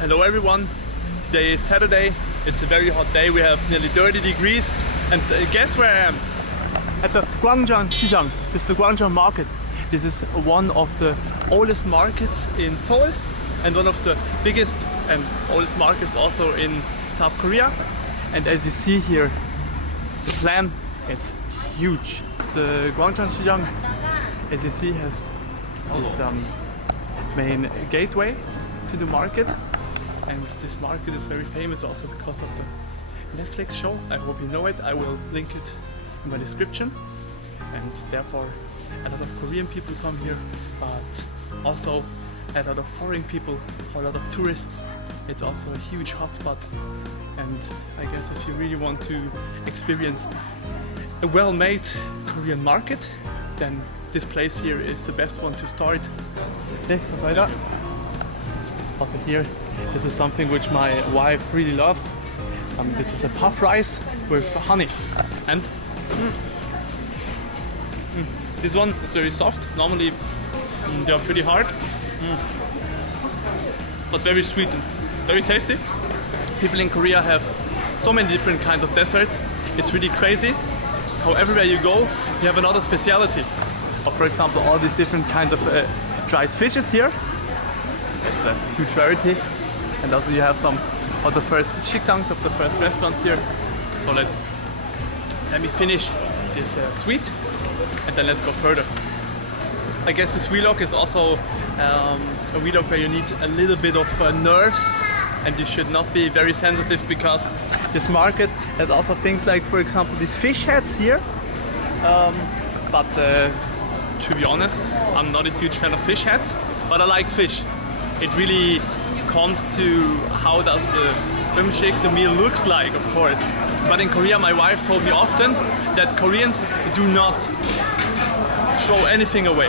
Hello everyone, today is Saturday, it's a very hot day, we have nearly 30 degrees and guess where I am? At the Gwangjangshijang, this is the Gwangjang Market. This is one of the oldest markets in Seoul and one of the biggest and oldest markets also in South Korea. And as you see here, the plan, it's huge. The Gwangjangshijang, as you see, has this main gateway to the market. And this market is very famous also because of the Netflix show. I hope you know it. I will link it in my description. And therefore, a lot of Korean people come here, but also a lot of foreign people, a lot of tourists. It's also a huge hotspot. And I guess if you really want to experience a well-made Korean market, then this place here is the best one to start. Also here, this is something which my wife really loves. This is a puff rice with honey. And this one is very soft. Normally they are pretty hard, but very sweet and very tasty. People in Korea have so many different kinds of desserts. It's really crazy how everywhere you go, you have another speciality. For example, all these different kinds of dried fishes here. It's a huge variety. And also you have some of the first shikdangs of the first restaurants here. So let me finish this sweet and then let's go further. I guess this vlog is also a vlog where you need a little bit of nerves and you should not be very sensitive because this market has also things like, for example, these fish heads here. But to be honest, I'm not a huge fan of fish heads, but I like fish. It really comes to how does the the meal looks like, of course. But in Korea, my wife told me often that Koreans do not throw anything away.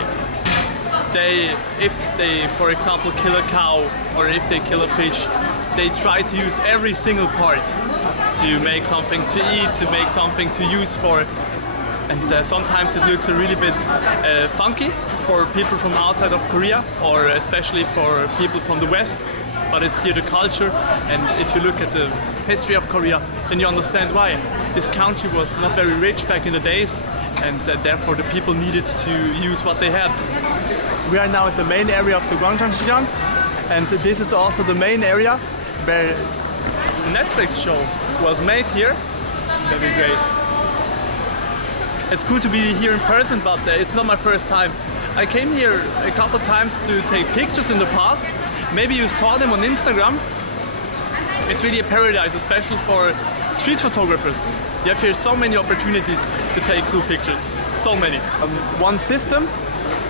If they, for example, kill a cow or if they kill a fish, they try to use every single part to make something to eat, to make something to use for. And sometimes it looks a really bit funky for people from outside of Korea, or especially for people from the West. But it's here the culture, and if you look at the history of Korea, then you understand why. This country was not very rich back in the days, and therefore the people needed to use what they had. We are now at the main area of the Gwangjangshijang, and this is also the main area where the Netflix show was made here. Very great. It's cool to be here in person, but it's not my first time. I came here a couple times to take pictures in the past. Maybe you saw them on Instagram. It's really a paradise, especially for street photographers. You have here so many opportunities to take cool pictures. So many. One system,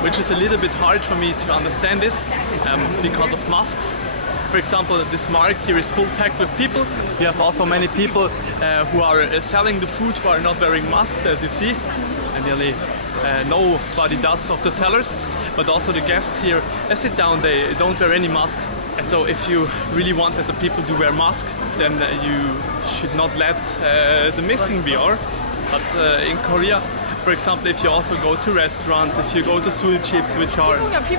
which is a little bit hard for me to understand this because of masks. For example, this market here is full packed with people. You have also many people who are selling the food who are not wearing masks, as you see. And nearly nobody does of the sellers. But also the guests here, they sit down, they don't wear any masks. And so if you really want that the people do wear masks, then you should not let the missing be. But in Korea, for example, if you also go to restaurants, if you go to Seoul chips, which are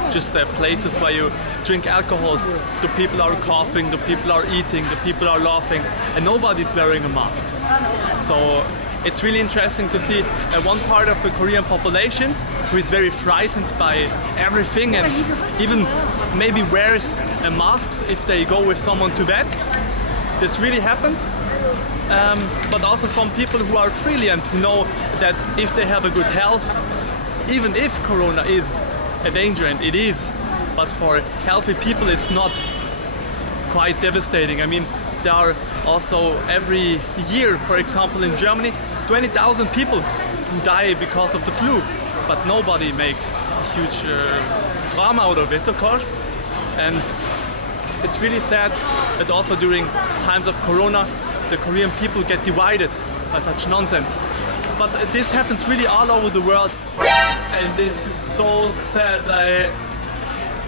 just places where you drink alcohol, the people are coughing, the people are eating, the people are laughing, and nobody's wearing a mask. So it's really interesting to see one part of the Korean population who is very frightened by everything and even maybe wears masks if they go with someone to bed. This really happened. But also some people who are freely and who know that if they have a good health, even if Corona is a danger, and it is, but for healthy people it's not quite devastating. I mean, there are also every year, for example in Germany, 20,000 people who die because of the flu, but nobody makes a huge drama out of it, of course. And it's really sad that also during times of Corona, the Korean people get divided by such nonsense. But this happens really all over the world, and this is so sad.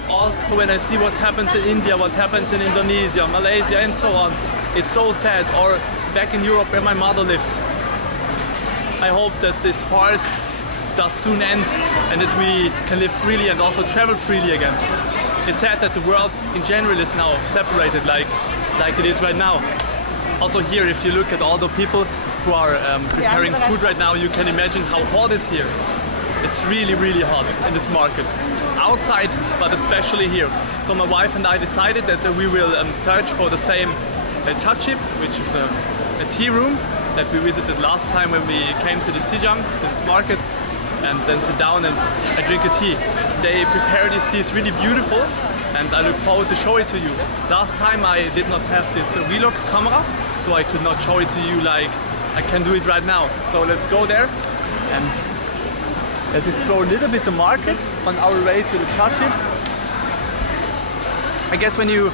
Also when I see what happens in India, what happens in Indonesia, Malaysia and so on, it's so sad. Or back in Europe where my mother lives. I hope that this farce does soon end and that we can live freely and also travel freely again. It's sad that the world in general is now separated like it is right now. Also here, if you look at all the people who are preparing food right now, you can imagine how hot it is here. It's really, really hot in this market. Outside, but especially here. So my wife and I decided that we will search for the same chachip, which is a tea room that we visited last time when we came to the Sijang, this market, and then sit down and drink a tea. They prepare these teas really beautiful, and I look forward to show it to you. Last time I did not have this vlog camera, so I could not show it to you like I can do it right now. So let's go there and let's explore a little bit the market on our way to the chachip. I guess when you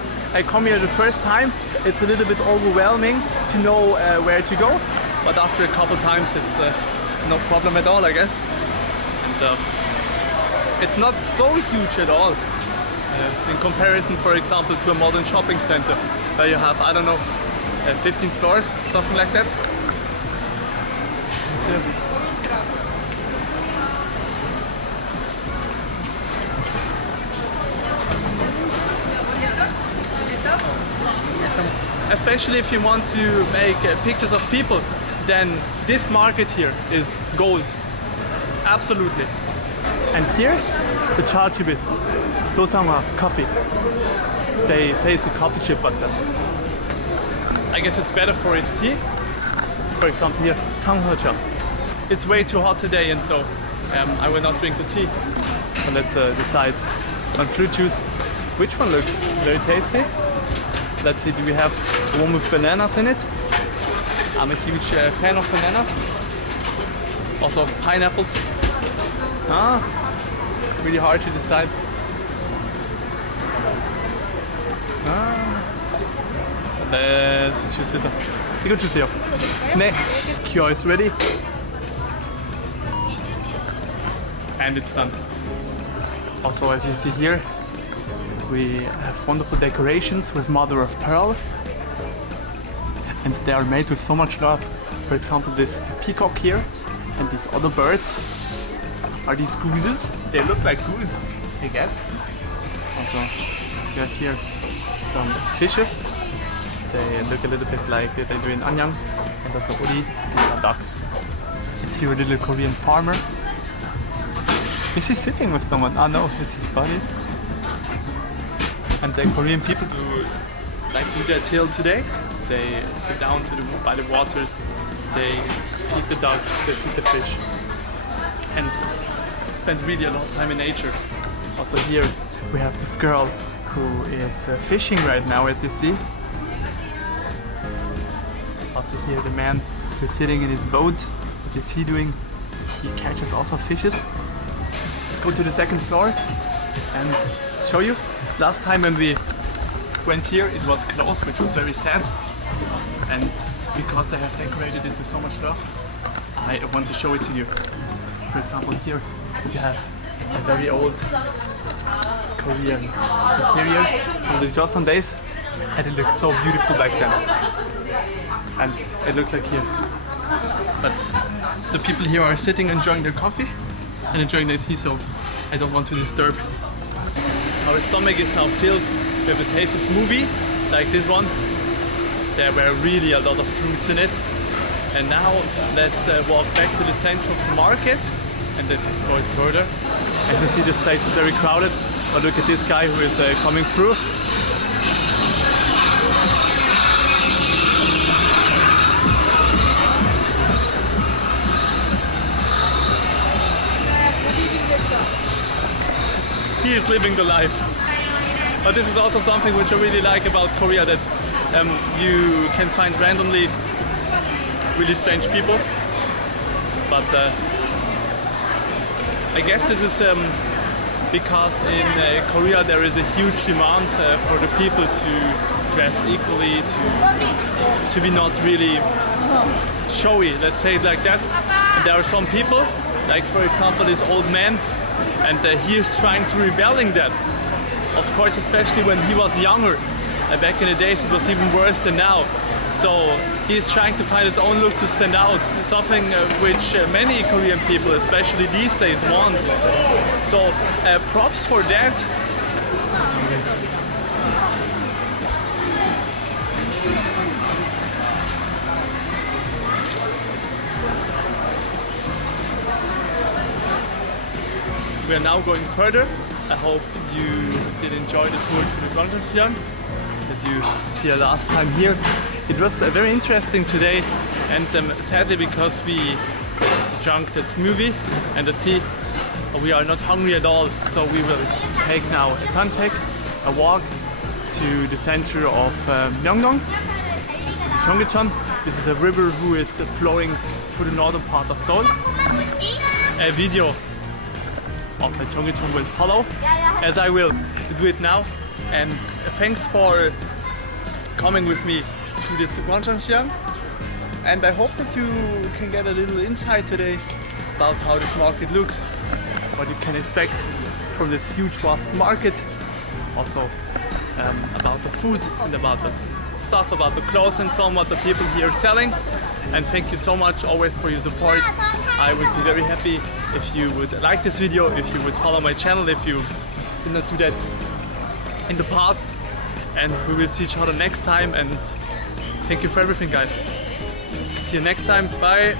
come here the first time, it's a little bit overwhelming to know where to go, but after a couple times it's no problem at all, I guess. And it's not so huge at all in comparison, for example, to a modern shopping center where you have, I don't know, 15 floors, something like that. Especially if you want to make pictures of people, then this market here is gold. Absolutely. And here, the chachip is dosangwa coffee. They say it's a coffee chip, but I guess it's better for its tea. For example here, sanghecha. It's way too hot today, and so I will not drink the tea. So let's decide on fruit juice. Which one looks very tasty? Let's see, do we have one with bananas in it? I'm a huge fan of bananas. Also of pineapples. Really hard to decide. Let's choose this one. 이거 주세요. 네. Cure is ready. And it's done. Also, as you see here, we have wonderful decorations with mother of pearl, and they are made with so much love. For example, this peacock here and these other birds. Are these gooses? They look like goose, I guess. Also, you have here some fishes. They look a little bit like they do in Anyang. And also uri, these are ducks. And here a little Korean farmer. Is he sitting with someone? Oh no, it's his buddy. And the Korean people do like do their till today. They sit down by the waters, they feed the duck, they feed the fish, and spend really a lot of time in nature. Also here we have this girl who is fishing right now, as you see. Also here the man who's sitting in his boat. What is he doing? He catches also fishes. Let's go to the second floor and show you. Last time when we went here, it was closed, which was very sad. And because they have decorated it with so much love, I want to show it to you. For example, here you have a very old Korean interiors from the Joseon days, and it looked so beautiful back then. And it looked like here. But the people here are sitting enjoying their coffee and enjoying their tea, so I don't want to disturb. Our stomach is now filled with a tasty smoothie, like this one. There were really a lot of fruits in it. And now let's walk back to the center of the market and let's explore it further. As you see, this place is very crowded, but look at this guy who is coming through. He is living the life. But this is also something which I really like about Korea, that you can find randomly really strange people. But I guess this is because in Korea there is a huge demand for the people to dress equally, to be not really showy, let's say it like that. And there are some people, like for example this old man, and he is trying to rebelling that. Of course, especially when he was younger. Back in the days it was even worse than now. So he is trying to find his own look to stand out. Something which many Korean people, especially these days, want. So props for that. we are now going further. I hope you did enjoy the tour to the Gwangjangsiang. As you see last time here, it was very interesting today, and sadly because we drank that smoothie and the tea, we are not hungry at all. So we will take now a suntek, a walk to the center of Myeongdong, Gyeonggi. This is a river who is flowing through the northern part of Seoul. A video of the Gyeonggi will follow, as I will do it now. And thanks for coming with me through this Gwangjangsiang. And I hope that you can get a little insight today about how this market looks, what you can expect from this huge vast market. Also about the food and about the stuff, about the clothes and so on, what the people here are selling. And thank you so much always for your support. I would be very happy if you would like this video, if you would follow my channel, if you did not do that in the past. And we will see each other next time, and thank you for everything, guys. See you next time. Bye.